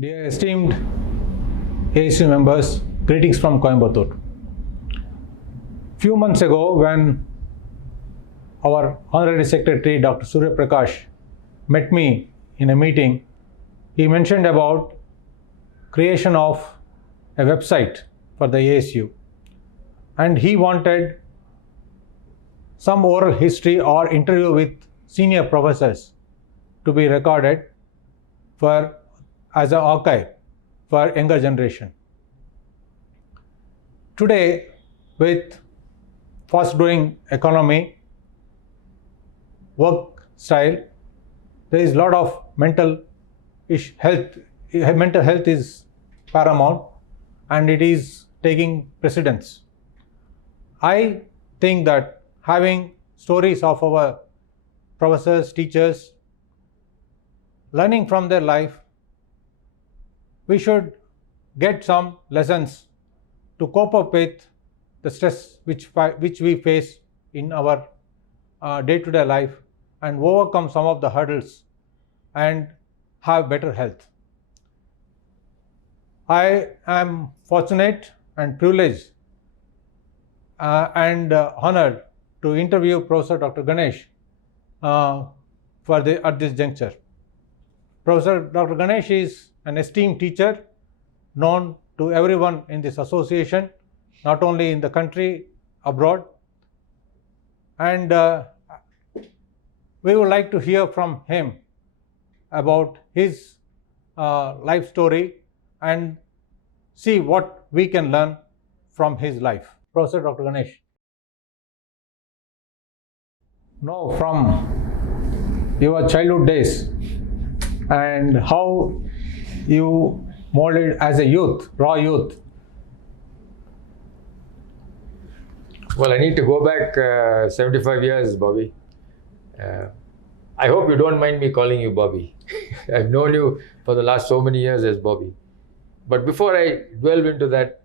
Dear esteemed ASU members, greetings from Coimbatore. Few months ago, when our Honorary Secretary Dr. Surya Prakash met me in a meeting, he mentioned about creation of a website for the ASU, and he wanted some oral history or interview with senior professors to be recorded as an archive for younger generation. Today, with fast-growing economy, work style, there is a lot of mental health. Mental health is paramount, and it is taking precedence. I think that having stories of our professors, teachers, learning from their life, we should get some lessons to cope up with the stress which we face in our day-to-day life and overcome some of the hurdles and have better health. I am fortunate and privileged and honored to interview Professor Dr. Ganesh at this juncture. Professor Dr. Ganesh is an esteemed teacher known to everyone in this association, not only in the country, abroad. And we would like to hear from him about his life story and see what we can learn from his life. Professor Dr. Ganesh. Know from your childhood days and how you molded as a youth, raw youth. Well, I need to go back 75 years, Bobby. I hope you don't mind me calling you Bobby. I've known you for the last so many years as Bobby. But before I delve into that,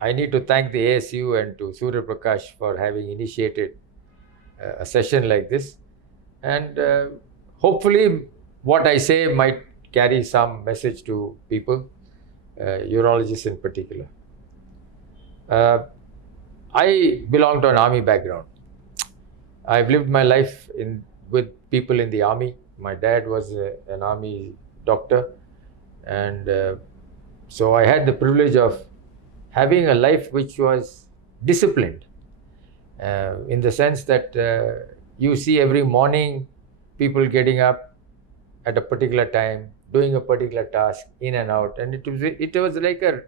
I need to thank the ASU and to Surya Prakash for having initiated a session like this. And hopefully what I say might carry some message to people, urologists in particular. I belong to an army background. I've lived my life with people in the army. My dad was an army doctor, and so I had the privilege of having a life which was disciplined, in the sense that you see every morning people getting up at a particular time, doing a particular task, in and out, and it was like a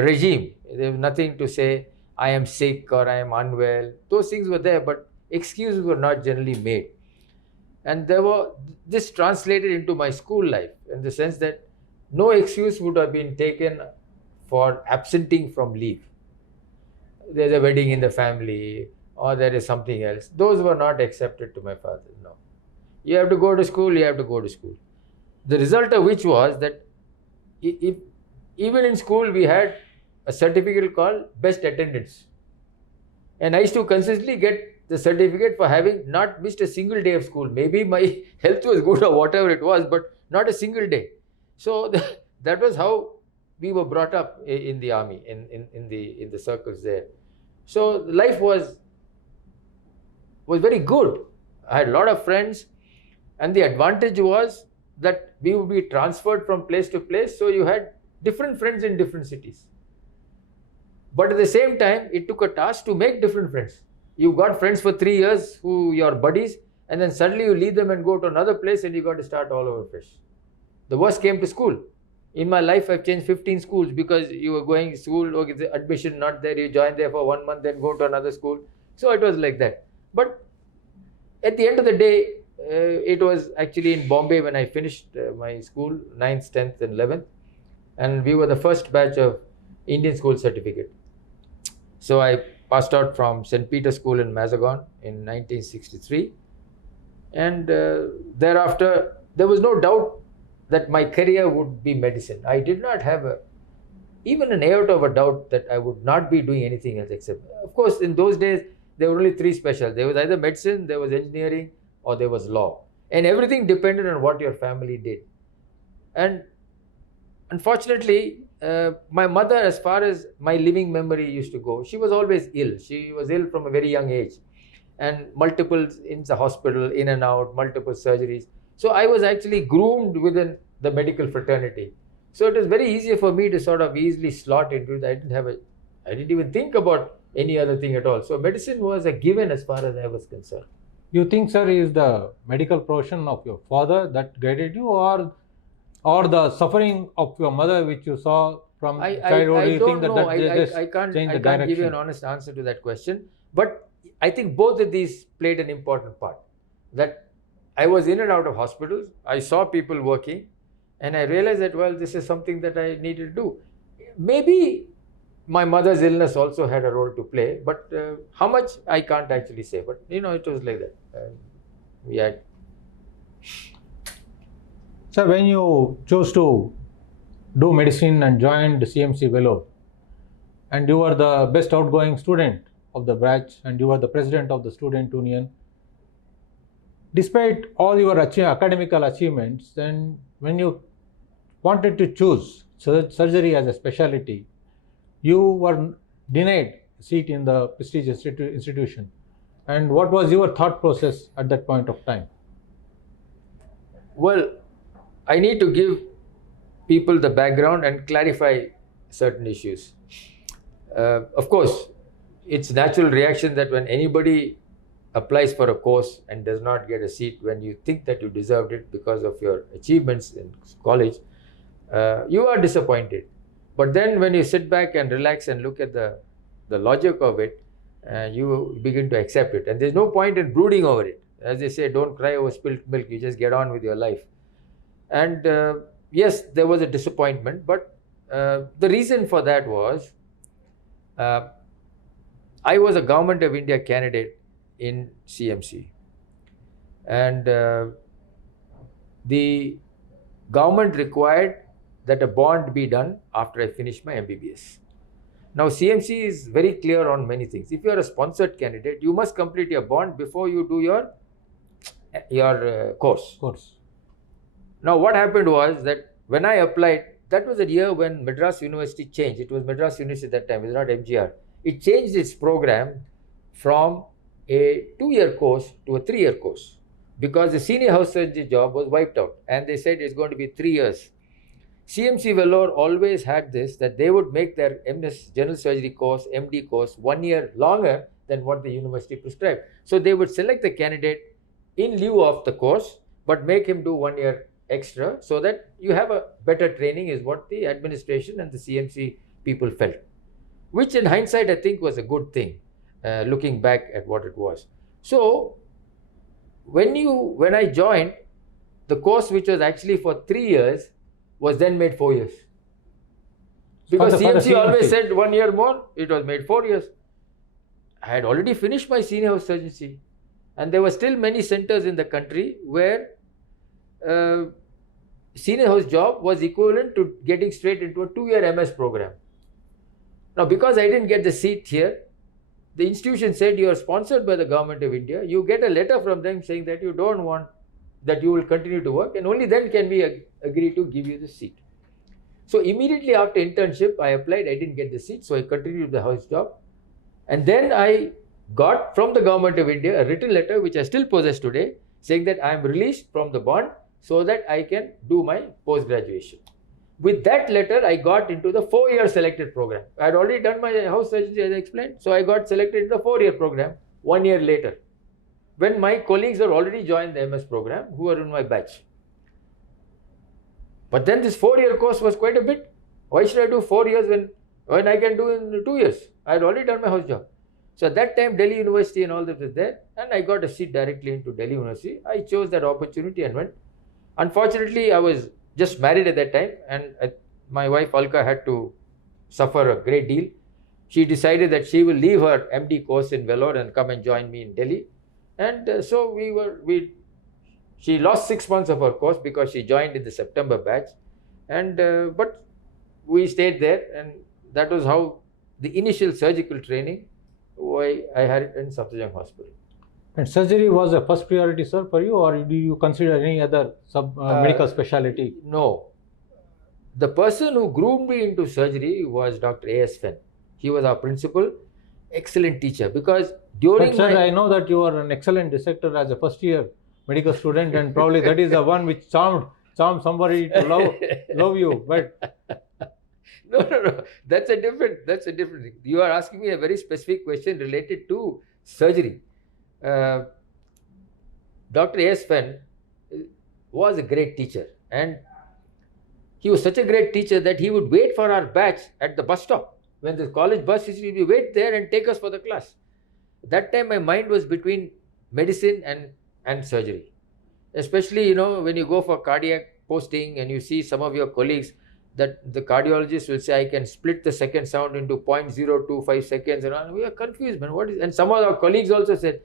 regime. There was nothing to say, I am sick or I am unwell. Those things were there, but excuses were not generally made. And this translated into my school life in the sense that no excuse would have been taken for absenting from leave. There's a wedding in the family or there is something else. Those were not accepted to my father, no. You have to go to school, you have to go to school. The result of which was that even in school we had a certificate called best attendance. And I used to consistently get the certificate for having not missed a single day of school. Maybe my health was good or whatever it was, but not a single day. So that was how we were brought up in the army, in the circles there. So life was very good. I had a lot of friends, and the advantage was that we would be transferred from place to place, so you had different friends in different cities. But at the same time, it took a task to make different friends. You got friends for 3 years who your buddies, and then suddenly you leave them and go to another place and you got to start all over fresh. The worst came to school. In my life, I've changed 15 schools because you were going to school, okay, the admission not there, you join there for 1 month, then go to another school. So it was like that. But at the end of the day, it was actually in Bombay when I finished my school, 9th, 10th and 11th. And we were the first batch of Indian school certificate. So I passed out from St. Peter's School in Mazagon in 1963. And thereafter, there was no doubt that my career would be medicine. I did not have even an iota of a doubt that I would not be doing anything else except, of course, in those days, there were only 3 specials. There was either medicine, there was engineering, or there was law. And everything depended on what your family did. And unfortunately, my mother, as far as my living memory used to go, she was always ill. She was ill from a very young age, and multiple in the hospital, in and out, multiple surgeries. So I was actually groomed within the medical fraternity. So it was very easy for me to sort of easily slot into it. I didn't even think about any other thing at all. So medicine was a given as far as I was concerned. You think, sir, is the medical profession of your father that guided you, or the suffering of your mother which you saw from childhood? I Do you don't think that know. just I can't changed the give you an direction? honest answer to that question. But I think both of these played an important part. That I was in and out of hospitals. I saw people working, and I realized that, well, this is something that I needed to do. Maybe my mother's illness also had a role to play, but how much I can't actually say. But it was like that. We had. So when you chose to do medicine and joined CMC Vellore, and you were the best outgoing student of the batch, and you were the president of the student union, despite all your academical achievements, then when you wanted to choose surgery as a specialty, you were denied a seat in the prestigious institution. And what was your thought process at that point of time? Well, I need to give people the background and clarify certain issues. Of course, it's natural reaction that when anybody applies for a course and does not get a seat when you think that you deserved it because of your achievements in college, you are disappointed. But then when you sit back and relax and look at the logic of it, you begin to accept it. And there's no point in brooding over it. As they say, don't cry over spilt milk, you just get on with your life. And yes, there was a disappointment, but the reason for that was I was a Government of India candidate in CMC, and the government required that a bond be done after I finished my MBBS. Now CMC is very clear on many things. If you are a sponsored candidate, you must complete your bond before you do your course. Now what happened was that when I applied, that was a year when Madras University changed. It was Madras University at that time, it was not MGR. It changed its program from a 2-year course to a 3-year course because the senior house surgery job was wiped out, and they said it's going to be 3 years. CMC Vellore always had this, that they would make their MS general surgery course, MD course 1 year longer than what the university prescribed. So they would select the candidate in lieu of the course, but make him do 1 year extra so that you have a better training, is what the administration and the CMC people felt. Which in hindsight I think was a good thing, looking back at what it was. So when I joined, the course which was actually for 3 years was then made 4 years. Because CMC always said 1 year more, it was made 4 years. I had already finished my senior house surgery, and there were still many centers in the country where senior house job was equivalent to getting straight into a 2-year MS program. Now, because I didn't get the seat here, the institution said, you are sponsored by the Government of India. You get a letter from them saying that you don't want, that you will continue to work, and only then can we agree to give you the seat. So immediately after internship, I applied. I didn't get the seat, so I continued the house job. And then I got from the Government of India a written letter, which I still possess today, saying that I am released from the bond so that I can do my post-graduation. With that letter, I got into the 4-year selected program. I had already done my house surgery, as I explained, so I got selected into the 4-year program 1 year later, when my colleagues had already joined the MS program who were in my batch. But then this 4-year course was quite a bit. Why should I do 4 years when I can do in 2 years? I had already done my house job. So at that time, Delhi University and all that was there, and I got a seat directly into Delhi University. I chose that opportunity and went. Unfortunately, I was just married at that time, and my wife Alka had to suffer a great deal. She decided that she will leave her MD course in Vellore and come and join me in Delhi. And so she lost 6 months of her course because she joined in the September batch. But we stayed there, and that was how the initial surgical training I had it in Safdarjung Hospital. And surgery was a first priority, sir, for you, or do you consider any other medical specialty? No. The person who groomed me into surgery was Dr. A.S. Fenn. He was our principal, excellent teacher, because during But sir, I know that you are an excellent dissector as a first year medical student, and probably that is the one which charmed somebody to love you. But no. That's a different thing. You are asking me a very specific question related to surgery. Dr. A.S. Fenn was a great teacher, and he was such a great teacher that he would wait for our batch at the bus stop. When the college bus is, he would wait there and take us for the class. That time my mind was between medicine and surgery. Especially, when you go for cardiac posting and you see some of your colleagues, that the cardiologist will say, I can split the second sound into 0.025 seconds, and we are confused, man. What is? And some of our colleagues also said.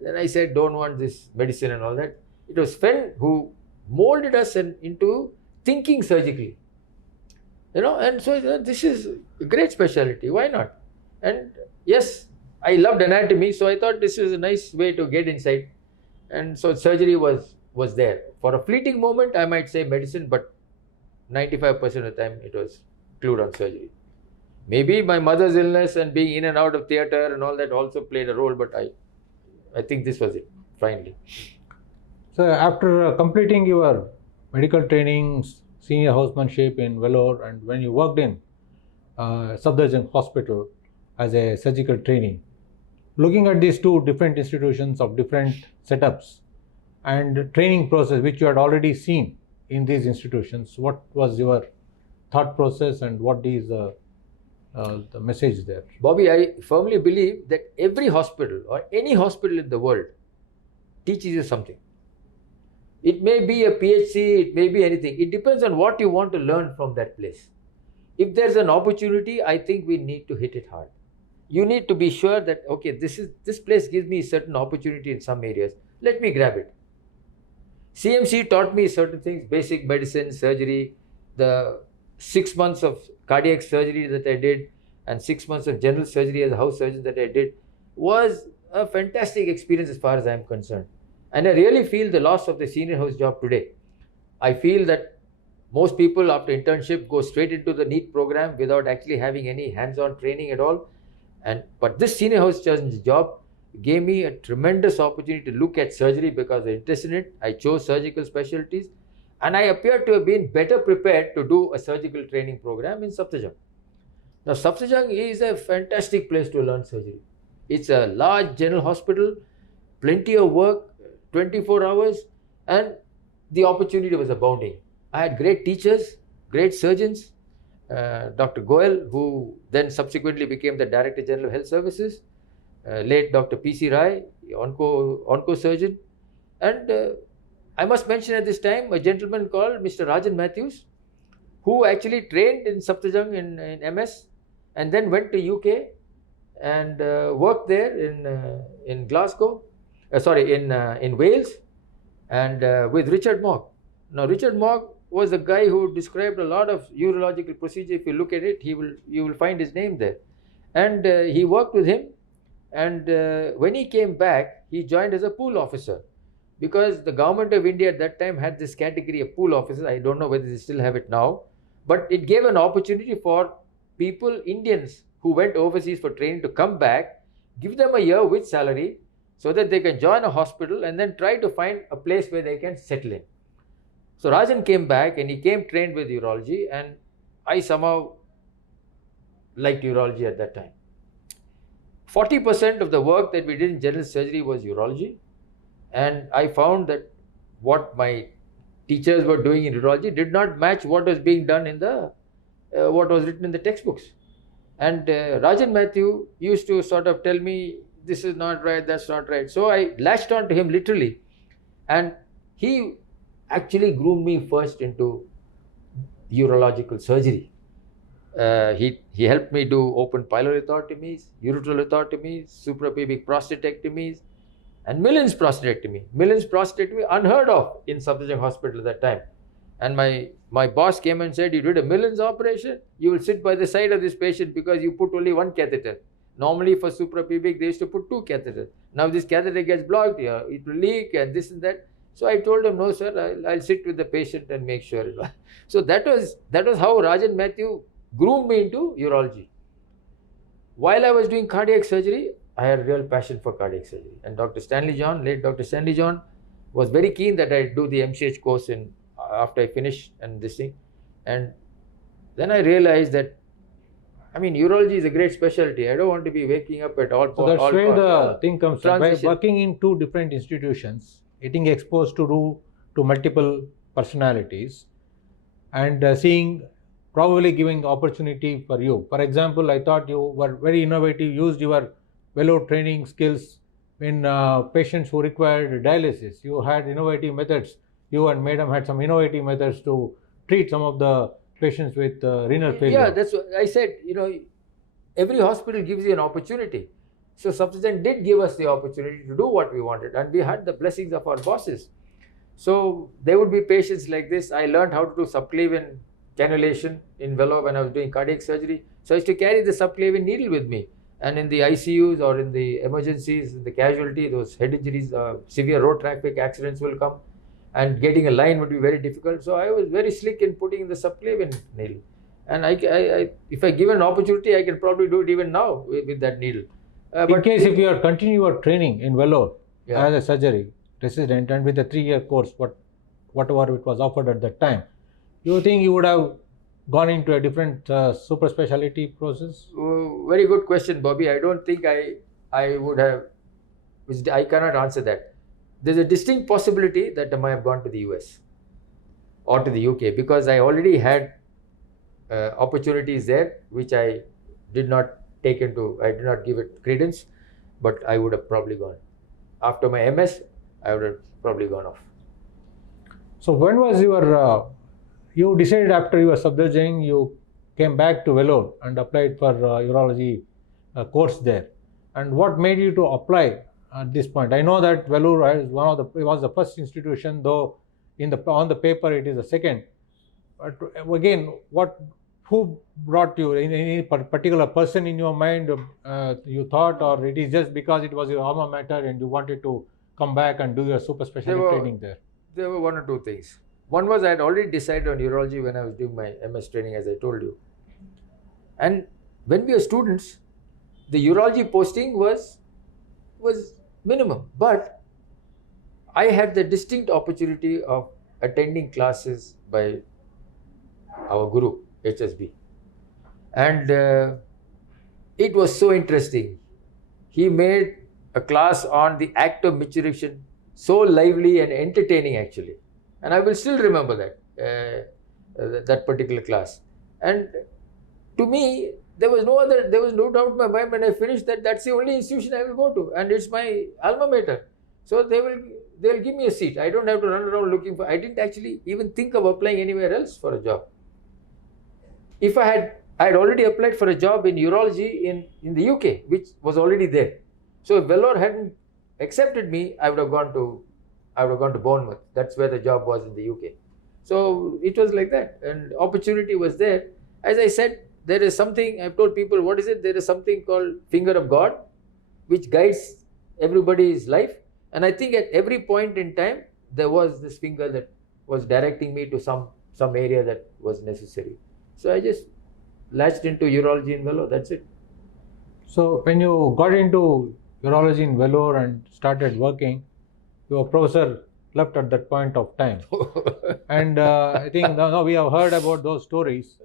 Then I said, don't want this medicine and all that. It was Fenn who molded us into thinking surgically. And so this is a great specialty. Why not? And yes, I loved anatomy, so I thought this is a nice way to get inside. And so surgery was there. For a fleeting moment, I might say medicine, but 95% of the time it was glued on surgery. Maybe my mother's illness and being in and out of theatre and all that also played a role, but I think this was it, finally. so after completing your medical training, senior housemanship in Vellore, and when you worked in Safdarjung Hospital as a surgical trainee, looking at these two different institutions of different setups and training process which you had already seen in these institutions, what was your thought process and what is the message there? Bobby, I firmly believe that every hospital or any hospital in the world teaches you something. It may be a PhD, it may be anything. It depends on what you want to learn from that place. If there's an opportunity, I think we need to hit it hard. You need to be sure that, okay, this place gives me a certain opportunity in some areas. Let me grab it. CMC taught me certain things, basic medicine, surgery, the 6 months of cardiac surgery that I did and 6 months of general surgery as a house surgeon that I did was a fantastic experience as far as I am concerned. And I really feel the loss of the senior house job today. I feel that most people after internship go straight into the NEET program without actually having any hands-on training at all. But this senior house surgeon's job gave me a tremendous opportunity to look at surgery because I was interested in it. I chose surgical specialties, and I appear to have been better prepared to do a surgical training program in Safdarjung. Now, Safdarjung is a fantastic place to learn surgery. It's a large general hospital, plenty of work, 24 hours, and the opportunity was abounding. I had great teachers, great surgeons, Dr. Goel, who then subsequently became the Director General of Health Services, late Dr. P.C. Rai, onco surgeon, and I must mention at this time a gentleman called Mr. Rajan Matthews, who actually trained in Safdarjung in MS and then went to UK and worked there in Glasgow, in Wales, and with Richard Mogg. Now, Richard Mogg was the guy who described a lot of urological procedure. If you look at it, you will find his name there. And he worked with him. And when he came back, he joined as a pool officer because the government of India at that time had this category of pool officers. I don't know whether they still have it now, but it gave an opportunity for people, Indians who went overseas for training, to come back, give them a year with salary so that they can join a hospital and then try to find a place where they can settle in. So Rajan came back and he came trained with urology, and I somehow liked urology at that time. 40% of the work that we did in general surgery was urology, and I found that what my teachers were doing in urology did not match what was being done in what was written in the textbooks. And Rajan Matthew used to sort of tell me, this is not right, that's not right. So I latched on to him literally, and he actually groomed me first into urological surgery. He helped me do open pylorothotomies, ureterothotomies, suprapubic prostatectomies, and Millen's prostatectomy. Millen's prostatectomy, unheard of in Safdarjung Hospital at that time. And my boss came and said, you did a Millen's operation, you will sit by the side of this patient because you put only one catheter. Normally for suprapubic, they used to put 2 catheters. Now this catheter gets blocked here, it will leak and this and that. So I told him, no, sir, I'll sit with the patient and make sure. So that was how Rajan Matthew groomed me into urology. While I was doing cardiac surgery, I had a real passion for cardiac surgery. And late Dr. Stanley John, was very keen that I do the MCH course after I finished and this thing. And then I realized that, I mean, urology is a great specialty. I don't want to be waking up at all. So that's where the thing comes from. By transition. working in two different institutions, getting exposed to multiple personalities, and seeing, probably giving opportunity for you. For example, I thought you were very innovative, used your velour training skills in patients who required dialysis. You had innovative methods. You and Madam had some innovative methods to treat some of the patients with renal failure. Yeah, that's what I said. Every hospital gives you an opportunity. So Sufficient did give us the opportunity to do what we wanted, and we had the blessings of our bosses. So there would be patients like this. I learned how to do subclavian cannulation in velour when I was doing cardiac surgery. So I used to carry the subclavian needle with me. And in the ICUs or in the emergencies, in the casualty, those head injuries, severe road traffic accidents will come, and getting a line would be very difficult. So I was very slick in putting in the subclavian needle. And if I give an opportunity, I can probably do it even now with that needle. In case if you are continue your training in velour Yeah. as a surgery resident and with a 3-year course, whatever it was offered at that time, you think you would have gone into a different super specialty process? Very good question, Bobby. I don't think I would have. I cannot answer that. There's a distinct possibility that I might have gone to the US or to the UK, because I already had opportunities there which I did not take into. I did not give it credence, but I would have probably gone. After my MS, I would have probably gone off. So when was your you decided after you were subsurging, you came back to velour and applied for urology course there, and what made you to apply at this point? I know that velour is was the first institution, though on the paper it is the second. But again, who brought you? Any particular person in your mind you thought, or it is just because it was your alma mater and you wanted to come back and do your super specialty training there? There were one or two things. One was I had already decided on urology when I was doing my MS training, as I told you. And when we were students, the urology posting was minimum. But I had the distinct opportunity of attending classes by our guru, HSB. And it was so interesting. He made a class on the act of maturation so lively and entertaining, actually. And I will still remember that particular class. And to me, there was no doubt in my mind when I finished that that's the only institution I will go to, and it's my alma mater. So they'll give me a seat. I don't have to run around looking for. I didn't actually even think of applying anywhere else for a job. If I had already applied for a job in urology in the UK, which was already there. So if velour hadn't accepted me, I would have gone to Bournemouth. That's where the job was in the UK. So it was like that, and opportunity was there. As I said, there is something, I've told people, what is it? There is something called finger of God, which guides everybody's life. And I think at every point in time, there was this finger that was directing me to some area that was necessary. So I just latched into urology in velour, that's it. So when you got into urology in velour and started working, your professor left at that point of time. And I think now we have heard about those stories.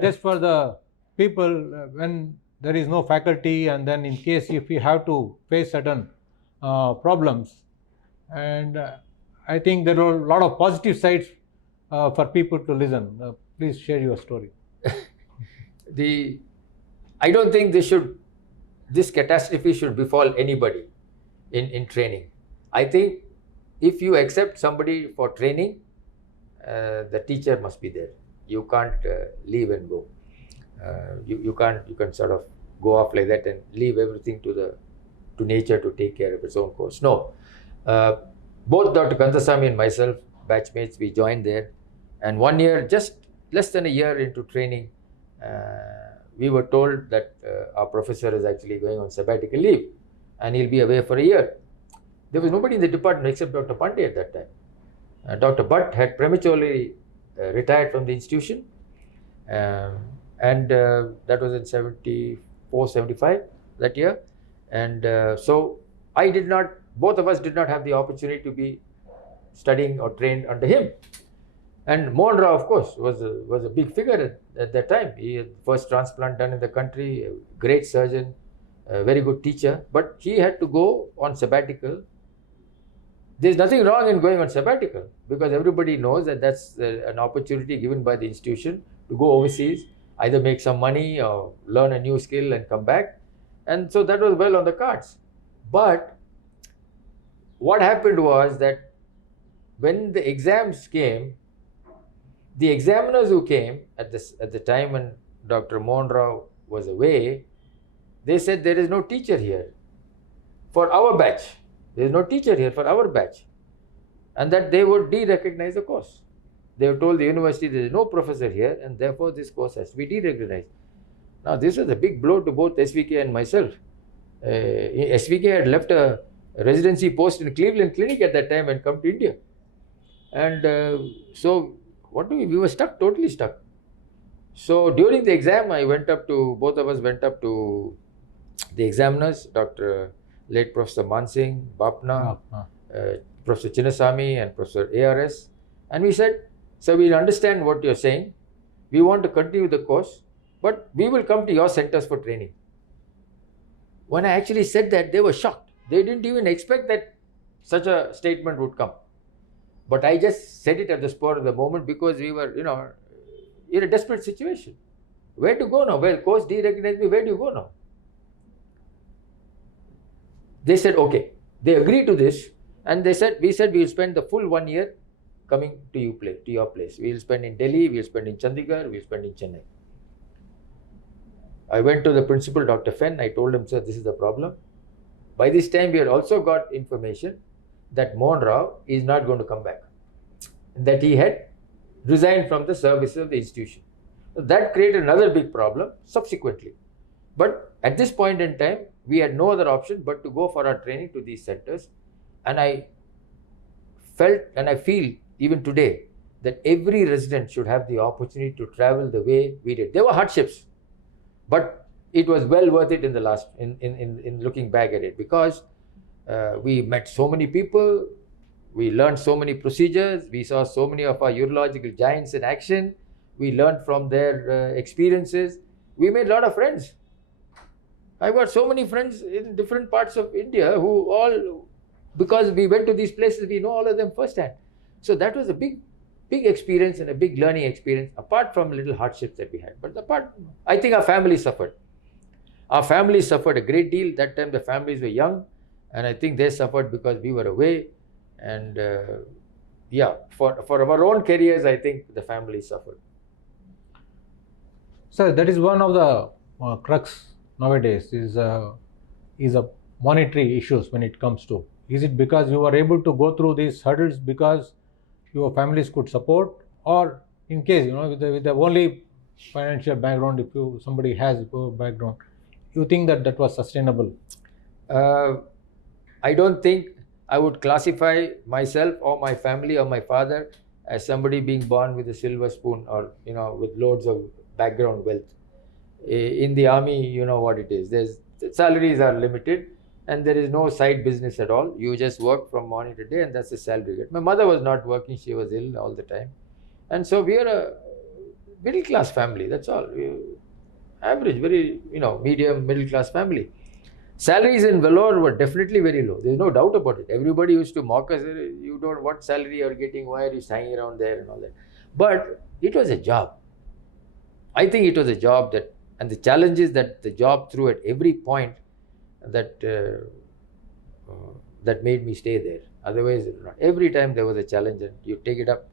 Just for the people, when there is no faculty, and then in case if you have to face certain problems, and I think there are a lot of positive sides for people to listen. Please share your story. I don't think this catastrophe should befall anybody in training. I think if you accept somebody for training, the teacher must be there. You can't leave and go. You can't sort of go off like that and leave everything to nature to take care of its own course. No. Both Dr. Kandasamy and myself, batchmates, we joined there. And 1 year, just less than a year into training, we were told that our professor is actually going on sabbatical leave and he'll be away for a year. There was nobody in the department except Dr. Pandey at that time. Dr. Bhatt had prematurely retired from the institution, and that was in 74, 75, that year. And so both of us did not have the opportunity to be studying or trained under him. And Mohan Rao, of course, was a big figure at that time. He had first transplant done in the country, a great surgeon, a very good teacher, but he had to go on sabbatical. There's nothing wrong in going on sabbatical, because everybody knows that that's an opportunity given by the institution to go overseas, either make some money or learn a new skill and come back. And so that was well on the cards. But what happened was that when the exams came, the examiners who came at the time when Dr. Mohan Rao was away, they said there is no teacher here for our batch. There is no teacher here for our batch. And that they would de-recognize the course. They were told the university there is no professor here, and therefore this course has to be de-recognized. Now this was a big blow to both SVK and myself. SVK had left a residency post in Cleveland Clinic at that time and come to India. And so we were stuck, totally stuck. So during the exam, both of us went up to the examiners, Dr. late Professor Mansingh, Bapna, Professor Chinnasamy and Professor ARS. And we said, "Sir, we'll understand what you're saying. We want to continue the course, but we will come to your centers for training." When I actually said that, they were shocked. They didn't even expect that such a statement would come. But I just said it at the spur of the moment, because we were, in a desperate situation. Where to go now? Well, course de-recognized me. Where do you go now? They said, okay. They agreed to this, and we said we will spend the full 1 year coming to your place. We will spend in Delhi, we will spend in Chandigarh, we will spend in Chennai. I went to the principal, Dr. Fenn. I told him, "Sir, this is the problem." By this time, we had also got information that Mohan Rao is not going to come back, that he had resigned from the service of the institution. So that created another big problem subsequently. But at this point in time, we had no other option but to go for our training to these centers. And I felt, and I feel even today, that every resident should have the opportunity to travel the way we did. There were hardships, but it was well worth it in looking back at it, because we met so many people, we learned so many procedures, we saw so many of our urological giants in action, we learned from their experiences, we made a lot of friends. I got so many friends in different parts of India who all, because we went to these places, we know all of them firsthand. So that was a big experience and a big learning experience, apart from little hardships that we had. But I think our family suffered. Our families suffered a great deal. That time the families were young, and I think they suffered because we were away. And for our own careers, I think the families suffered. Sir, that is one of the crux nowadays, is a monetary issues when it comes to. Is it because you were able to go through these hurdles because your families could support, or in case, with the only financial background, if somebody has a poor background, you think that was sustainable? I don't think I would classify myself or my family or my father as somebody being born with a silver spoon or with loads of background wealth. In the army, you know what it is. Salaries are limited, and there is no side business at all. You just work from morning to day, and that's the salary you get. My mother was not working; she was ill all the time, and so we are a middle class family. That's all. Average, very medium middle class family. Salaries in Vellore were definitely very low. There's no doubt about it. Everybody used to mock us. You don't what salary you're getting? Why are you hanging around there and all that? But it was a job. I think it was a job and the challenges that the job threw at every point that made me stay there. Otherwise, every time there was a challenge, and you take it up,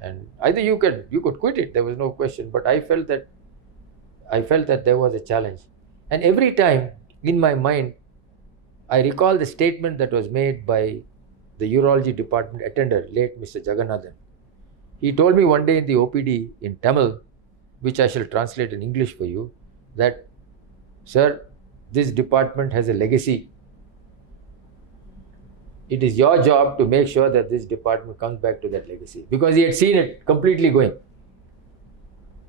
and either you could quit it. There was no question. But I felt that there was a challenge, and every time in my mind, I recall the statement that was made by the urology department attender, late Mr. Jagannathan. He told me one day in the OPD in Tamil, which I shall translate in English for you, that, "Sir, this department has a legacy. it is your job to make sure that this department comes back to that legacy. Because he had seen it completely going.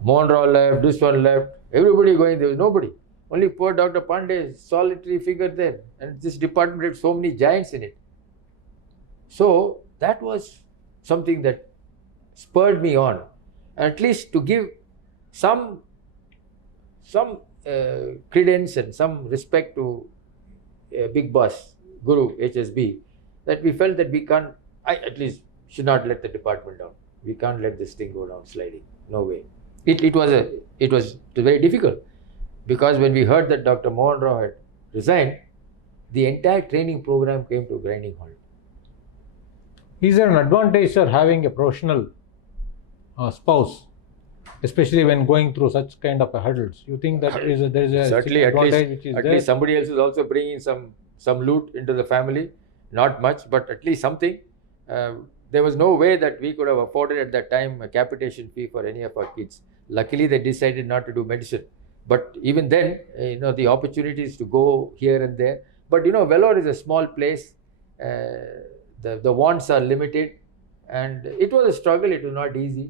Mohan Rao left, this one left, everybody going, there was nobody. Only poor Dr. Pandey, solitary figure there. And this department had so many giants in it. So that was something that spurred me on. And at least to give some credence and some respect to big boss, Guru, HSB, that we felt that we can't, I at least should not let the department down. We can't let this thing go down sliding. No way. It was very difficult, because when we heard that Dr. Mohan Rao had resigned, the entire training program came to a grinding halt. Is there an advantage, sir, having a professional spouse, especially when going through such kind of hurdles? You think that there is a Certainly, advantage which is at there? least somebody else is also bringing some loot into the family. Not much, but at least something. There was no way that we could have afforded at that time a capitation fee for any of our kids. Luckily, they decided not to do medicine. But even then, the opportunities to go here and there. But Vellore is a small place. The wants are limited, and it was a struggle. It was not easy.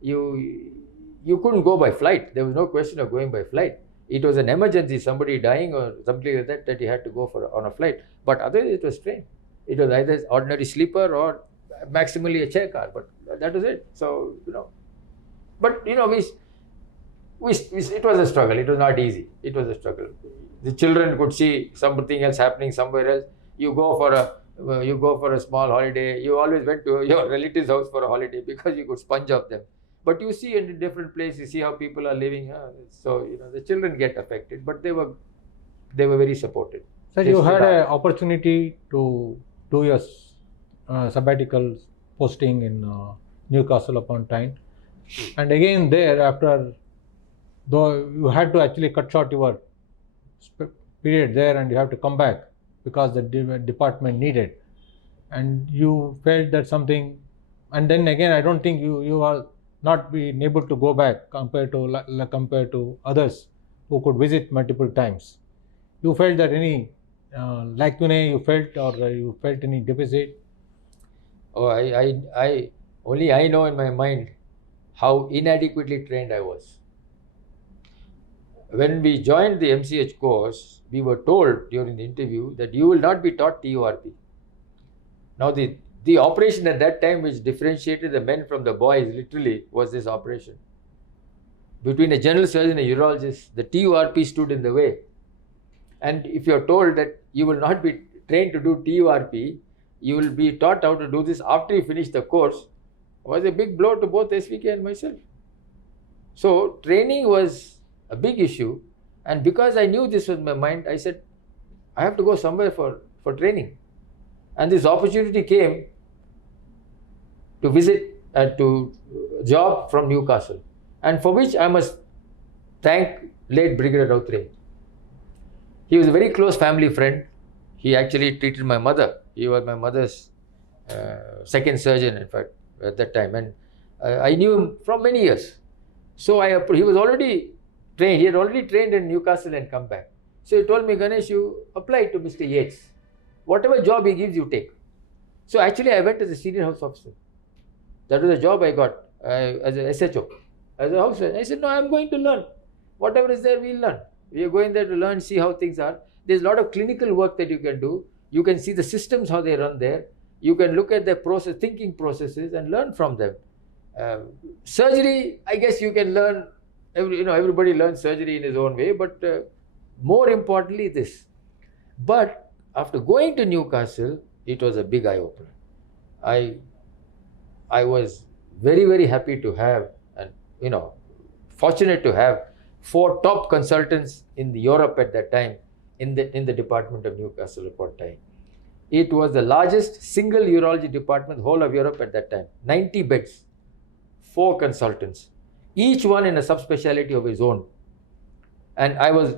You couldn't go by flight. There was no question of going by flight. It was an emergency, somebody dying or something like that you had to go on a flight. But otherwise, it was train. It was either ordinary sleeper or maximally a chair car. But that was it. So but it was a struggle. It was not easy. It was a struggle. The children could see something else happening somewhere else. You go for a small holiday. You always went to your relative's house for a holiday because you could sponge off them. But you see in different places, you see how people are living. So the children get affected, but they were very supportive. Sir, you had an opportunity to do your sabbatical posting in Newcastle upon Tyne, and again there, after though you had to actually cut short your period there, and you have to come back because the department needed, and you felt that something, and then again I don't think you are not being able to go back compared to others who could visit multiple times. You felt that any lacune you felt, or you felt any deficit? Oh, I know in my mind how inadequately trained I was. When we joined the MCH course, we were told during the interview that you will not be taught TURP. Now the operation at that time which differentiated the men from the boys literally was this operation. Between a general surgeon and a urologist, the TURP stood in the way. And if you are told that you will not be trained to do TURP, you will be taught how to do this after you finish the course, was a big blow to both SVK and myself. So training was a big issue, and because I knew this was my mind, I said, I have to go somewhere for training. And this opportunity came to visit to job from Newcastle, and for which I must thank late Brigadier Rautre. He was a very close family friend. He actually treated my mother. He was my mother's second surgeon, in fact, at that time, and I knew him from many years. So he was already trained. He had already trained in Newcastle and come back. So he told me, Ganesh, you apply to Mr. Yates. Whatever job he gives, you take. So actually, I went as a senior house officer. That was the job I got as a SHO, as a house surgeon. I said, no, I'm going to learn. Whatever is there, we'll learn. We are going there to learn, see how things are. There's a lot of clinical work that you can do. You can see the systems, how they run there. You can look at their thinking processes and learn from them. Surgery, I guess you can learn. Everybody learns surgery in his own way, but more importantly, this. But after going to Newcastle, it was a big eye-opener. I was very, very happy to have, and fortunate to have 4 top consultants in Europe at that time in the department of Newcastle upon Tyne. It was the largest single urology department, whole of Europe at that time. 90 beds, 4 consultants, each one in a subspecialty of his own. And I was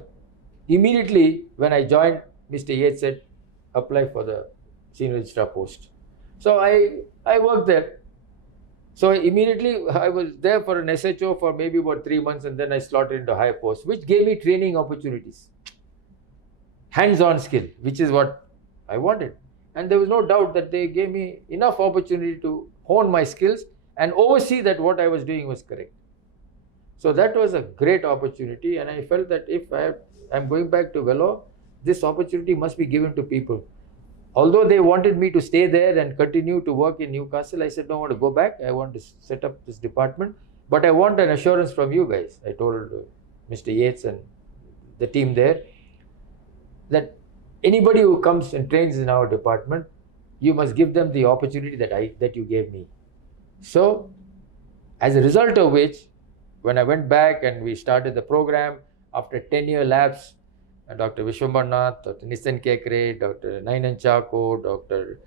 immediately, when I joined, Mr. Yates said, apply for the senior registrar post. So I worked there. So immediately I was there for an SHO for maybe about 3 months, and then I slotted into higher post, which gave me training opportunities. Hands-on skill, which is what I wanted. And there was no doubt that they gave me enough opportunity to hone my skills and oversee that what I was doing was correct. So that was a great opportunity, and I felt that if I'm going back to Vellore, this opportunity must be given to people. Although they wanted me to stay there and continue to work in Newcastle, I said, no, I want to go back. I want to set up this department. But I want an assurance from you guys. I told Mr. Yates and the team there that anybody who comes and trains in our department, you must give them the opportunity that you gave me. So, as a result of which, when I went back and we started the program, after 10-year lapse, Dr. Vishwambarnath, Dr. Nitin Kekre, Dr. Nainan Chako, Dr.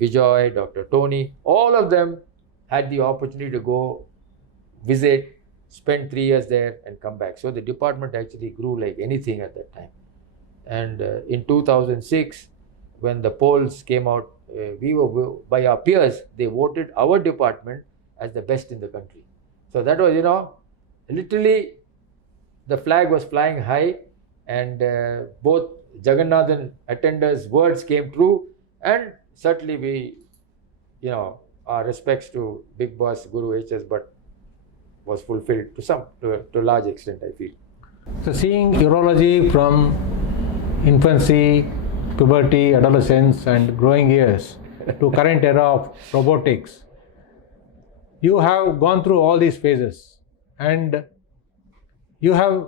Bijoy, Dr. Tony, all of them had the opportunity to go visit, spend 3 years there and come back. So the department actually grew like anything at that time. And in 2006, when the polls came out, we were, by our peers, they voted our department as the best in the country. So that was, literally the flag was flying high, and both Jagannathan attenders' words came true, and certainly we, our respects to Big Boss Guru HS, but was fulfilled to a large extent, I feel. So seeing urology from infancy, puberty, adolescence and growing years to current era of robotics, you have gone through all these phases and you have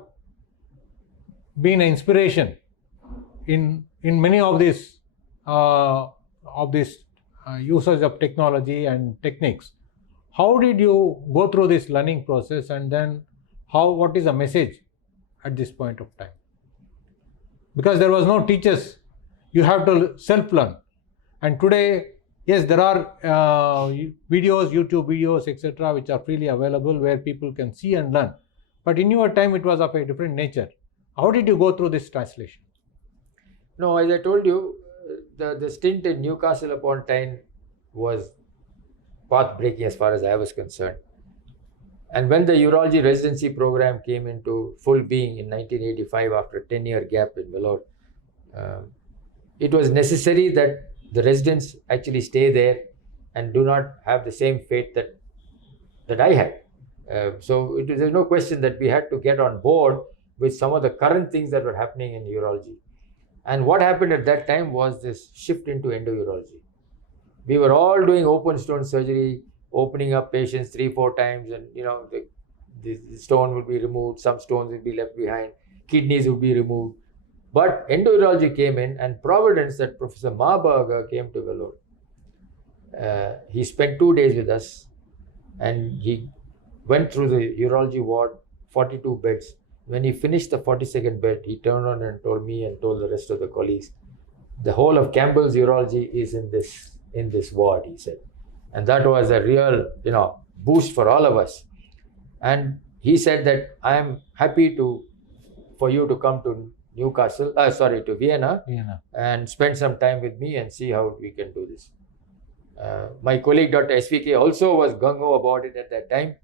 been an inspiration in many of these usage of technology and techniques. How did you go through this learning process, and then what is the message at this point of time? Because there was no teachers, you have to self-learn. And today, yes, there are videos, YouTube videos, etc., which are freely available where people can see and learn. But in your time, it was of a different nature. How did you go through this translation? No, as I told you, the stint in Newcastle upon Tyne was path-breaking as far as I was concerned. And when the urology residency program came into full being in 1985 after a 10-year gap in Vellore, it was necessary that the residents actually stay there and do not have the same fate that I had. So there's no question that we had to get on board with some of the current things that were happening in urology. And what happened at that time was this shift into endourology. We were all doing open stone surgery, opening up patients 3-4 times, and the stone would be removed, some stones would be left behind, kidneys would be removed. But endourology came in, and Providence, that Professor Marburger came to Vellore. He spent 2 days with us, and he went through the urology ward, 42 beds. When he finished the 42nd bed, he turned on and told me and told the rest of the colleagues, the whole of Campbell's urology is in this ward, he said. And that was a real, boost for all of us. And he said that I am happy for you to come to to Vienna, and spend some time with me and see how we can do this. My colleague Dr. SVK also was gung-ho about it at that time,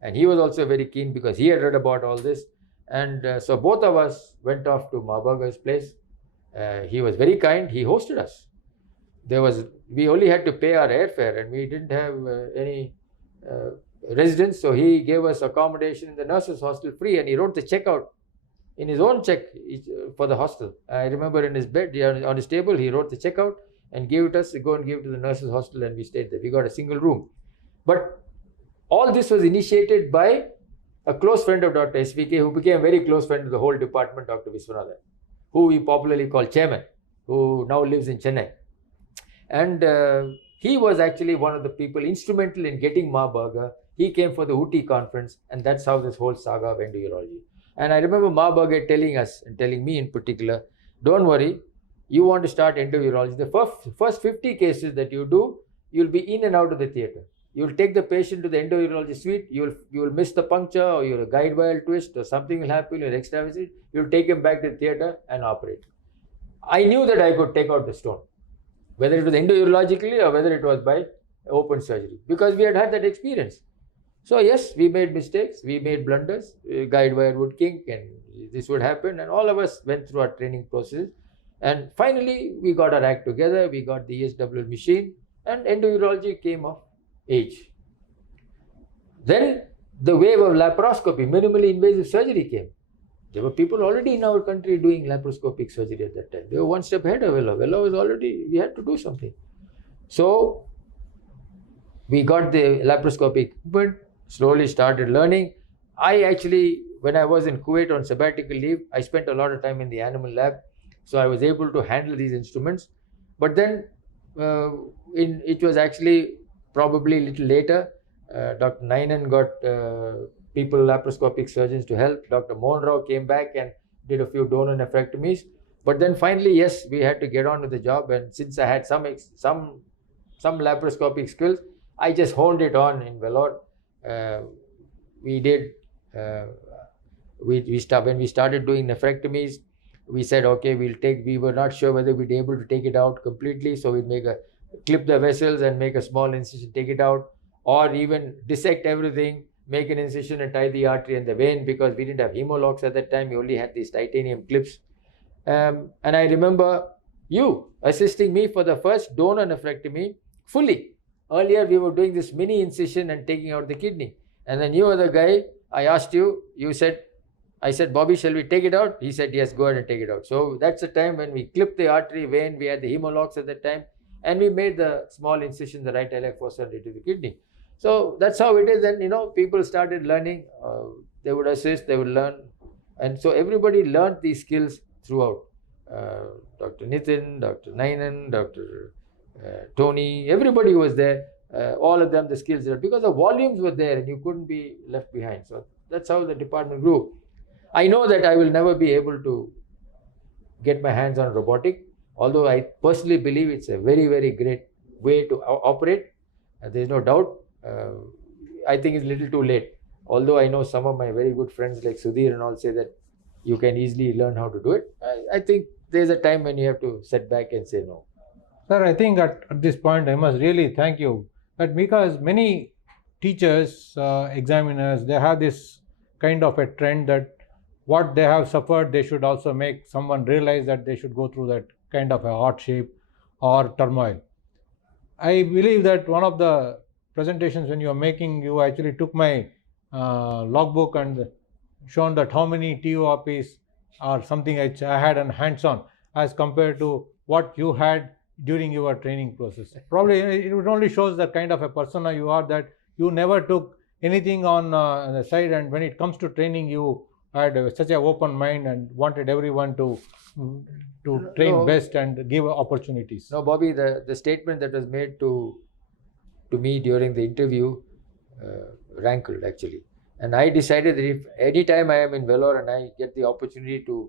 and he was also very keen because he had read about all this. And so both of us went off to Marburger's place. He was very kind. He hosted us. We only had to pay our airfare, and we didn't have any residence, so he gave us accommodation in the nurses' hostel free, and he wrote the check out in his own check for the hostel. I remember in his bed, on his table, he wrote the check out and gave it us to go and give it to the nurses' hostel, and we stayed there. We got a single room. But all this was initiated by a close friend of Dr. SVK, who became a very close friend of the whole department, Dr. Viswanathan, who we popularly call chairman, who now lives in Chennai. And he was actually one of the people instrumental in getting Marburger. He came for the Ooty conference, and that's how this whole saga of endourology. And I remember Marburger telling us, and telling me in particular, don't worry, you want to start endourology. The first 50 cases that you do, you'll be in and out of the theatre. You'll take the patient to the endourology suite, you will miss the puncture, or you'll guide wire twist, or something will happen, you'll extravase it, you'll take him back to the theatre and operate. I knew that I could take out the stone, whether it was endourologically or whether it was by open surgery, because we had that experience. So yes, we made mistakes, we made blunders, guide wire would kink and this would happen, and all of us went through our training process. And finally, we got our act together, we got the ESWL machine, and endourology came of age. Then the wave of laparoscopy, minimally invasive surgery came. There were people already in our country doing laparoscopic surgery at that time. They were one step ahead of Vellore. Vellore was already, we had to do something. So we got the laparoscopic equipment, slowly started learning. I actually, when I was in Kuwait on sabbatical leave, I spent a lot of time in the animal lab. So I was able to handle these instruments. But then it was actually probably a little later. Dr. Nainan got people, laparoscopic surgeons to help. Dr. Monroe came back and did a few donor nephrectomies. But then finally, yes, we had to get on with the job. And since I had some laparoscopic skills, I just honed it on in Vellore. We did, when we started doing nephrectomies, we said, okay, we were not sure whether we'd be able to take it out completely. So we'd clip the vessels and make a small incision, take it out, or even dissect everything, make an incision and tie the artery and the vein, because we didn't have hemolocks at that time. We only had these titanium clips. And I remember you assisting me for the first donor nephrectomy fully. Earlier, we were doing this mini incision and taking out the kidney. And then you were the guy, I asked you, I said, Bobby, shall we take it out? He said, yes, go ahead and take it out. So that's the time when we clipped the artery vein. We had the hemolocks at that time. And we made the small incision, the right iliac fossa into the kidney. So that's how it is. And, people started learning. They would assist, they would learn. And so everybody learned these skills throughout. Dr. Nitin, Dr. Nainan, Dr. Tony, everybody was there. All of them, the skills there. Because the volumes were there and you couldn't be left behind. So that's how the department grew. I know that I will never be able to get my hands on robotic, although I personally believe it's a very, very great way to operate. There's no doubt. I think it's a little too late. Although I know some of my very good friends like Sudhir and all say that you can easily learn how to do it. I think there's a time when you have to sit back and say no. Sir, I think at this point I must really thank you. But because many teachers, examiners, they have this kind of a trend that what they have suffered, they should also make someone realize that they should go through that kind of a hardship or turmoil. I believe that one of the presentations when you are making, you actually took my logbook and shown that how many TORPs or something I had on hands-on as compared to what you had during your training process. Probably it only shows the kind of a persona you are, that you never took anything on the side, and when it comes to training, you had such an open mind and wanted everyone to train best and give opportunities. No, Bobby, the statement that was made to me during the interview rankled actually. And I decided that if any time I am in Vellore and I get the opportunity to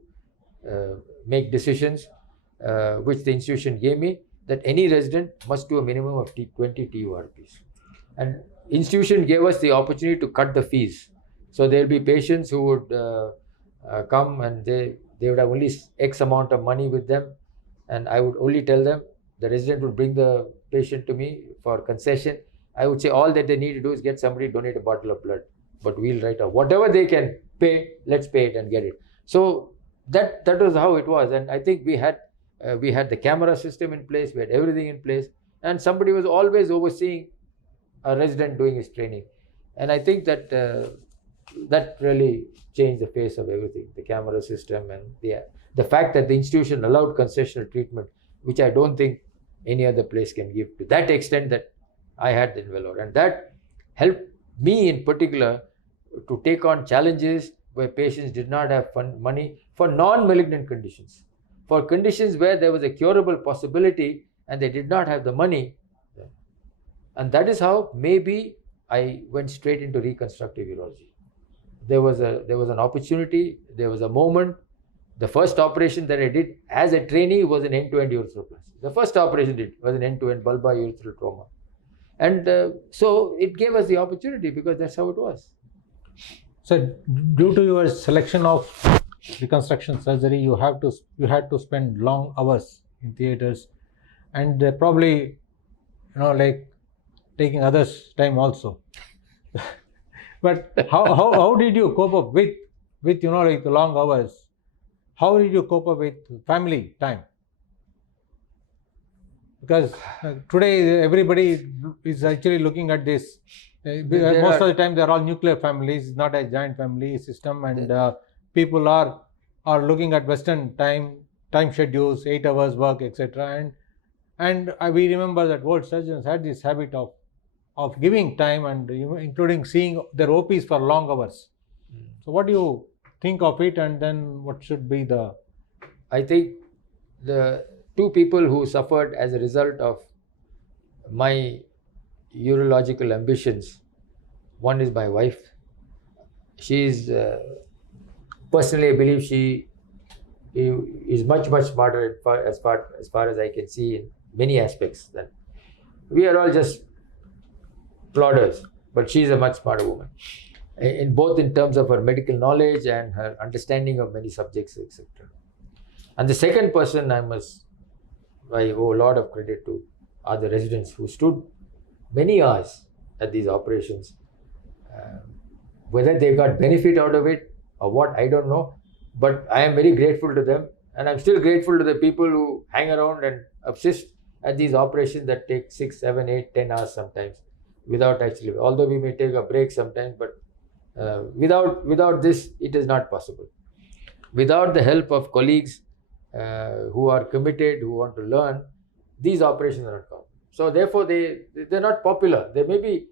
make decisions which the institution gave me, that any resident must do a minimum of 20 TORPs. And institution gave us the opportunity to cut the fees. So there will be patients who would come and they would have only X amount of money with them, and I would only tell them, the resident would bring the patient to me for concession. I would say all that they need to do is get somebody to donate a bottle of blood, but we'll write off whatever they can pay. Let's pay it and get it. So that was how it was. And I think we had the camera system in place, we had everything in place, and somebody was always overseeing a resident doing his training. And I think that that really changed the face of everything, the camera system and the fact that the institution allowed concessional treatment, which I don't think any other place can give to that extent that I had in Vellore. And that helped me in particular to take on challenges where patients did not have money for non-malignant conditions. For conditions where there was a curable possibility and they did not have the money. And that is how maybe I went straight into reconstructive urology. There was an opportunity, there was a moment. The first operation that I did as a trainee was an end-to-end urethroplasty. The first operation I did was an end-to-end bulbar urethral trauma. And so it gave us the opportunity because that's how it was. So due to your selection of reconstruction surgery, you had to spend long hours in theaters, and probably, like taking others' time also. But how did you cope up with like the long hours? How did you cope up with family time? Because today everybody is actually looking at this. Most of the time, they are all nuclear families, not a joint family system, and people are looking at Western time schedules, 8 hours work, etc. And we remember that world surgeons had this habit of giving time and including seeing their OPs for long hours. So what do you think of it, and then what should be the... I think the two people who suffered as a result of my urological ambitions, one is my wife. She is, personally I believe she is much smarter as far as I can see in many aspects. That we are all just plodders, but she is a much smarter woman, in both in terms of her medical knowledge and her understanding of many subjects, etc. And the second person I owe a lot of credit to are the residents who stood many hours at these operations. Whether they got benefit out of it or what, I don't know, but I am very grateful to them, and I'm still grateful to the people who hang around and assist at these operations that take 6, 7, 8, 10 hours sometimes without actually, although we may take a break sometimes, but without this it is not possible. Without the help of colleagues who are committed, who want to learn, these operations are not common. So therefore they're not popular. They may be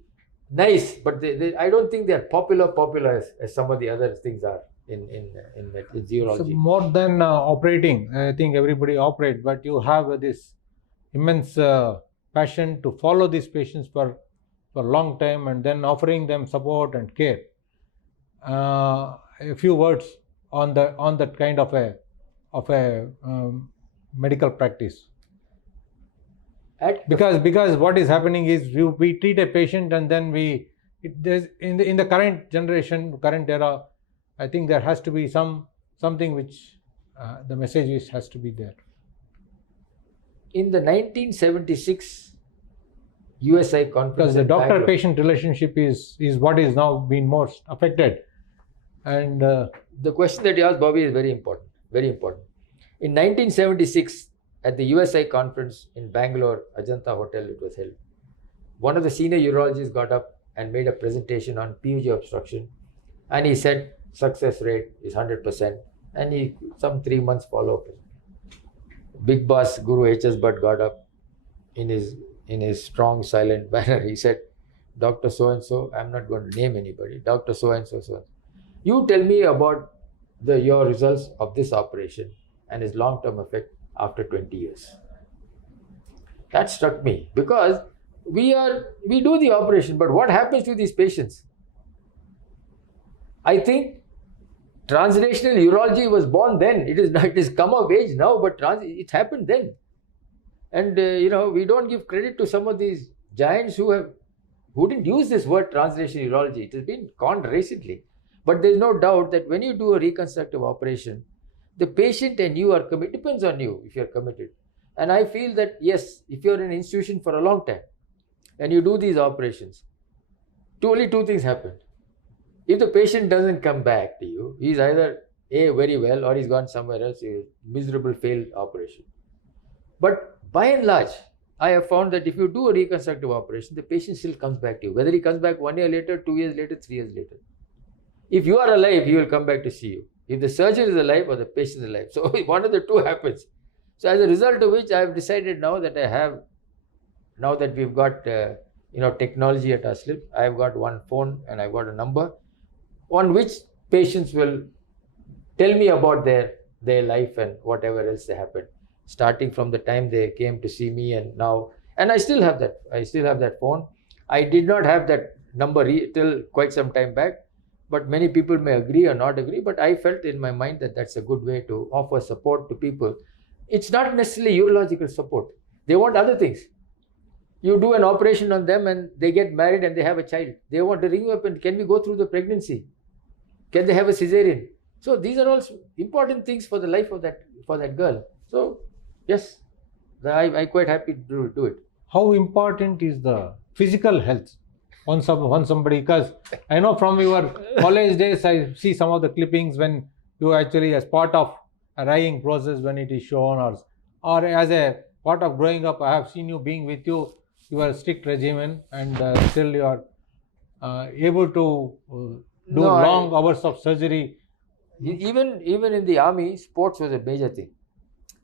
nice, but I don't think they're popular as some of the other things are in urology. So more than operating, I think everybody operates, but you have this immense passion to follow these patients for a long time and then offering them support and care. A few words on that kind of a medical practice. Because what is happening is we treat a patient and then in the current generation, current era, I think there has to be something which the message has to be there. In the 1976 USI conference, because the doctor-patient relationship is what is now being most affected. And the question that you asked, Bobby, is very important. Very important. In 1976, at the USI conference in Bangalore, Ajanta Hotel, it was held. One of the senior urologists got up and made a presentation on PUG obstruction, and he said success rate is 100%, and some 3 months follow-up. Big boss Guru H.S. Bhatt got up in his strong, silent manner. He said, Dr. So-and-so, I'm not going to name anybody, Dr. So-and-so, you tell me about your results of this operation and its long-term effect after 20 years. That struck me, because we do the operation, but what happens to these patients? I think translational urology was born then. It is come of age now, but it happened then. And we don't give credit to some of these giants who didn't use this word translational urology. It has been conned recently. But there's no doubt that when you do a reconstructive operation, the patient and you are committed. Depends on you if you're committed. And I feel that yes, if you're in an institution for a long time and you do these operations, only two things happen. If the patient doesn't come back to you, he's either A, very well, or he's gone somewhere else, a miserable failed operation. But by and large, I have found that if you do a reconstructive operation, the patient still comes back to you. Whether he comes back 1 year later, 2 years later, 3 years later. If you are alive, he will come back to see you. If the surgeon is alive or the patient is alive. So one of the two happens. So as a result of which, I have decided now that we've got technology at our slip, I have got one phone and I've got a number on which patients will tell me about their life and whatever else they happened, starting from the time they came to see me and now. And I still have that. I still have that phone. I did not have that number till quite some time back. But many people may agree or not agree, but I felt in my mind that that's a good way to offer support to people. It's not necessarily urological support. They want other things. You do an operation on them and they get married and they have a child. They want to ring you up and can we go through the pregnancy? Can they have a cesarean? So these are all important things for the life of that girl. So yes, I'm quite happy to do it. How important is the physical health on somebody? Because I know from your college days, I see some of the clippings when you actually, as part of a writing process, when it is shown, or as a part of growing up. I have seen you being with your strict regimen, and still you are able to do No, long hours of surgery. even in the army, sports was a major thing.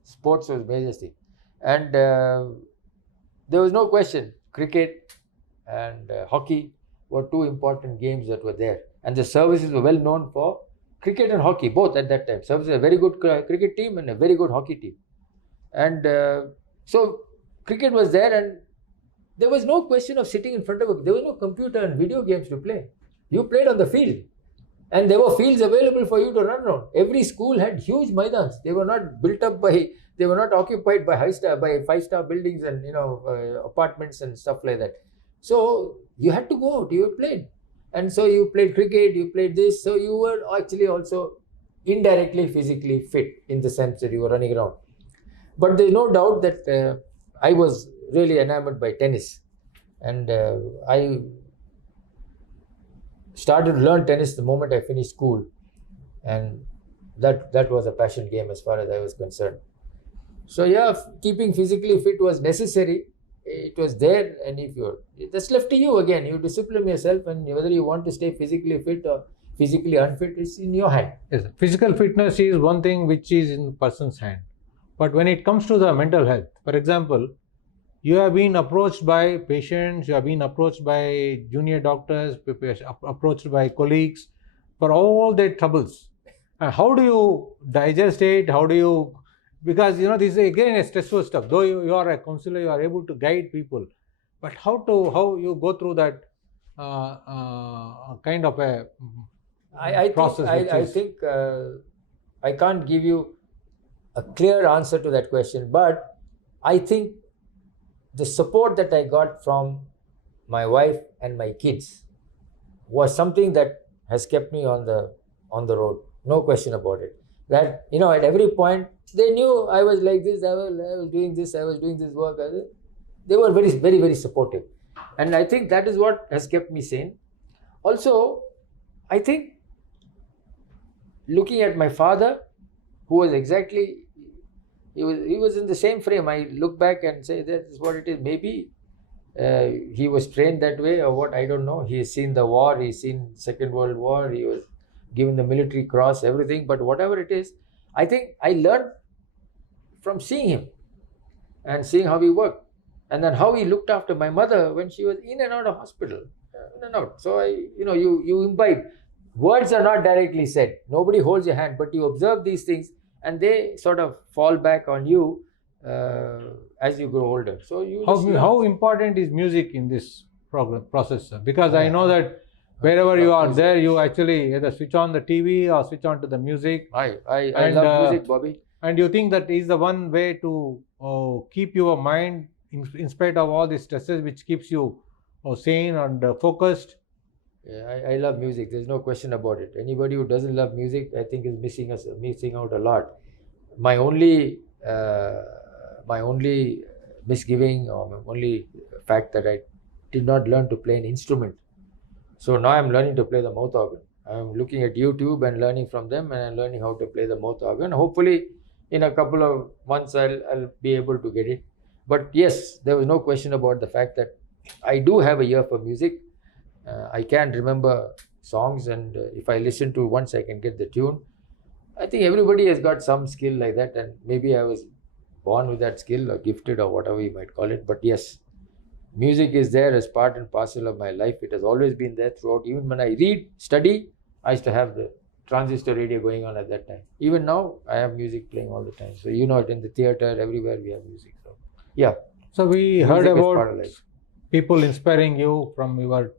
Sports was a major thing, and there was no question. Cricket and hockey were two important games that were there, and the services were well known for cricket and hockey both at that time. Services a very good cricket team and a very good hockey team, and so cricket was there, and there was no question of sitting in front of there was no computer and video games to play. You played on the field, and there were fields available for you to run around. Every school had huge maidans. They were not built up by, they were not occupied by by 5-star buildings and apartments and stuff like that. So you had to go out. You played, and so you played cricket. You played this. So you were actually also indirectly physically fit in the sense that you were running around. But there's no doubt that I was really enamored by tennis, and I started to learn tennis the moment I finished school, and that was a passion game as far as I was concerned. So yeah, keeping physically fit was necessary. It was there, and if you're, that's left to you again. You discipline yourself, and whether you want to stay physically fit or physically unfit is in your hand. Yes, physical fitness is one thing which is in person's hand, but when it comes to the mental health, for example, you have been approached by patients, you have been approached by junior doctors, approached by colleagues for all their troubles. And how do you digest it? How do you, because this is again a stressful stuff. Though you are a counselor, you are able to guide people, but how you go through that kind of a process? I think I can't give you a clear answer to that question, but I think the support that I got from my wife and my kids was something that has kept me on the road. No question about it. That at every point they knew I was like this. I was doing this. I was doing this work. They were very, very, very supportive, and I think that is what has kept me sane. Also, I think looking at my father, who was exactly. He was in the same frame. I look back and say that is what it is. Maybe he was trained that way or what, I don't know. He has seen the war. He's seen Second World War. He was given the military cross, everything. But whatever it is, I think I learned from seeing him and seeing how he worked. And then how he looked after my mother when she was in and out of hospital. In and out. So you imbibe. Words are not directly said. Nobody holds your hand, but you observe these things, and they sort of fall back on you as you grow older. So how important is music in this process, sir? Because I know that wherever you are there, you actually either switch on the TV or switch on to the music. I love music, Bobby. And you think that is the one way to keep your mind in spite of all these stresses, which keeps you sane and focused? Yeah, I love music. There's no question about it. Anybody who doesn't love music, I think, is missing out a lot. My only misgiving, or my only fact, that I did not learn to play an instrument. So now I'm learning to play the mouth organ. I'm looking at YouTube and learning from them, and I'm learning how to play the mouth organ. Hopefully, in a couple of months, I'll be able to get it. But yes, there was no question about the fact that I do have a ear for music. I can remember songs, and if I listen to once, I can get the tune. I think everybody has got some skill like that, and maybe I was born with that skill or gifted or whatever you might call it. But yes, music is there as part and parcel of my life. It has always been there throughout. Even when I study, I used to have the transistor radio going on at that time. Even now, I have music playing all the time. So it in the theater, everywhere we have music. So yeah. So we heard about people inspiring you from your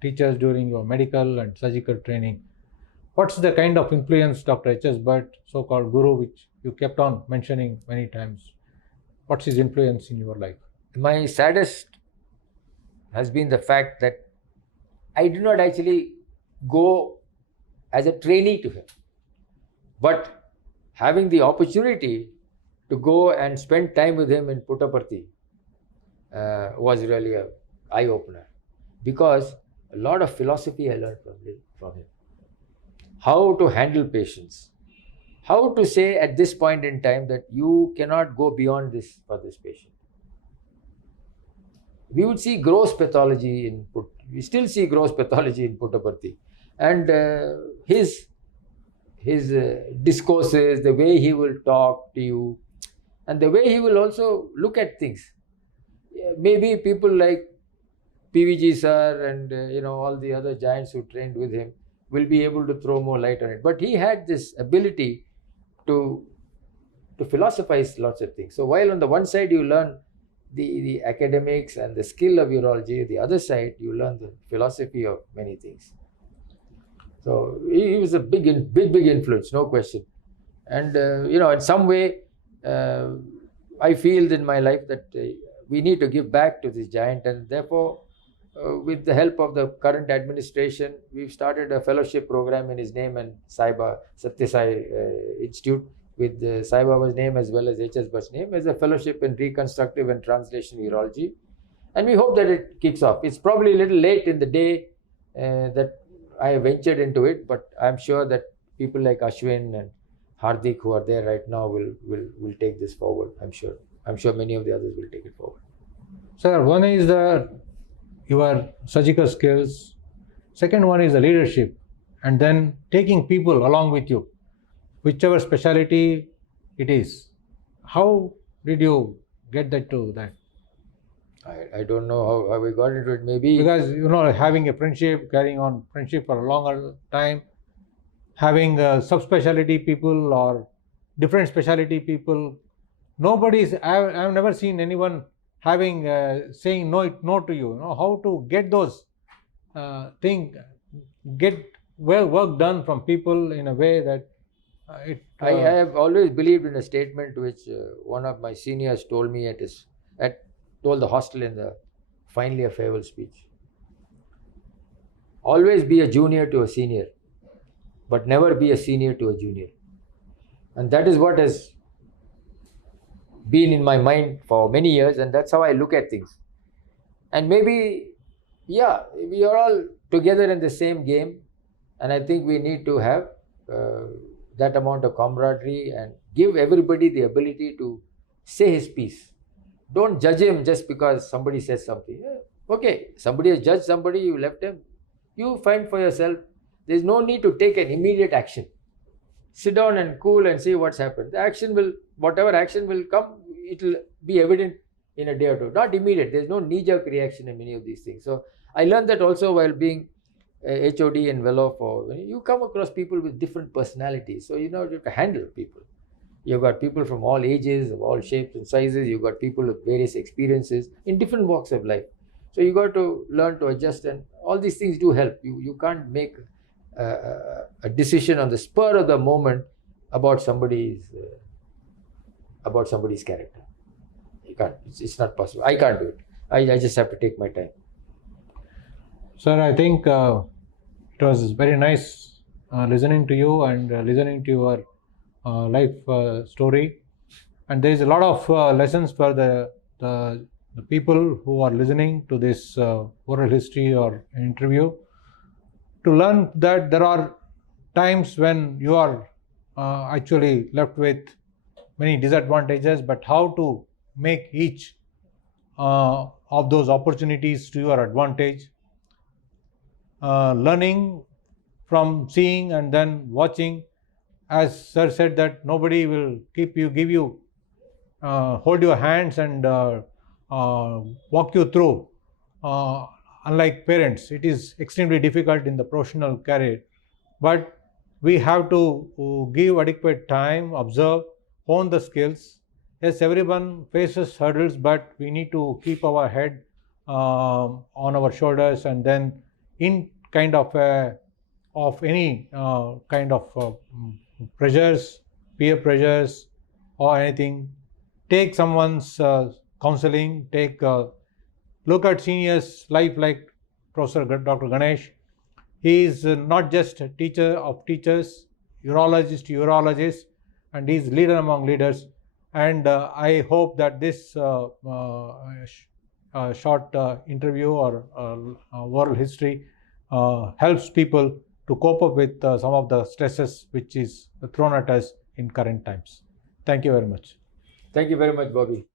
teachers during your medical and surgical training. What's the kind of influence Dr. H.S. Bhatt, so-called guru, which you kept on mentioning many times? What's his influence in your life? My saddest has been the fact that I did not actually go as a trainee to him. But having the opportunity to go and spend time with him in Puttaparthi was really an eye-opener. Because a lot of philosophy I learned from him. How to handle patients, how to say at this point in time that you cannot go beyond this for this patient. We would see gross pathology in we still see gross pathology in Puttaparthi, and his discourses, the way he will talk to you, and the way he will also look at things. Maybe people like PVG sir and all the other giants who trained with him will be able to throw more light on it. But he had this ability to philosophize lots of things. So while on the one side you learn the academics and the skill of urology, the other side you learn the philosophy of many things. So he was a big influence, no question. And in some way, I feel in my life that we need to give back to this giant, and therefore, with the help of the current administration, we've started a fellowship program in his name and Satya Sai Institute with Sai Baba's name as well as H.S. Bhatt's name as a fellowship in reconstructive and translational urology. And we hope that it kicks off. It's probably a little late in the day that I ventured into it, but I'm sure that people like Ashwin and Hardik who are there right now will take this forward. I'm sure many of the others will take it forward. Sir, one is your surgical skills. Second one is the leadership, and then taking people along with you, whichever specialty it is. How did you get that to that? I don't know how we got into it. Maybe because having a friendship, carrying on friendship for a longer time, having subspecialty people or different specialty people. I've never seen anyone having saying no to you. How to get those get work done from people in a way that I have always believed in a statement which one of my seniors told me told the hostel in the finally a farewell speech. Always be a junior to a senior, but never be a senior to a junior. And that is what has been in my mind for many years, and that's how I look at things. And maybe, we are all together in the same game, and I think we need to have that amount of camaraderie and give everybody the ability to say his piece. Don't judge him just because somebody says something. Okay, somebody has judged somebody, you left him. You find for yourself. There's no need to take an immediate action. Sit down and cool and see what's happened. Whatever action will come, it will be evident in a day or two. Not immediate. There's no knee-jerk reaction in many of these things. So I learned that also while being HOD in Vellore. You come across people with different personalities. So you have to handle people. You've got people from all ages, of all shapes and sizes. You've got people with various experiences in different walks of life. So you got to learn to adjust, and all these things do help. You can't make a decision on the spur of the moment about somebody's character. You can't. It's not possible. I can't do it. I just have to take my time. Sir, I think it was very nice listening to you and listening to your life story. And there is a lot of lessons for the people who are listening to this oral history or interview, to learn that there are times when you are actually left with many disadvantages, but how to make each of those opportunities to your advantage. Learning from seeing and then watching. As sir said, that nobody will give you, hold your hands and walk you through. Unlike parents, it is extremely difficult in the professional career. But we have to give adequate time, observe, hone the skills. Yes, everyone faces hurdles, but we need to keep our head on our shoulders, and then in kind of any kind of pressures, peer pressures or anything, take someone's counseling, look at seniors' life like Professor Dr. Ganesh. He is not just a teacher of teachers, urologist, and he is leader among leaders. And I hope that this short interview or oral history helps people to cope up with some of the stresses which is thrown at us in current times. Thank you very much. Thank you very much, Bobby.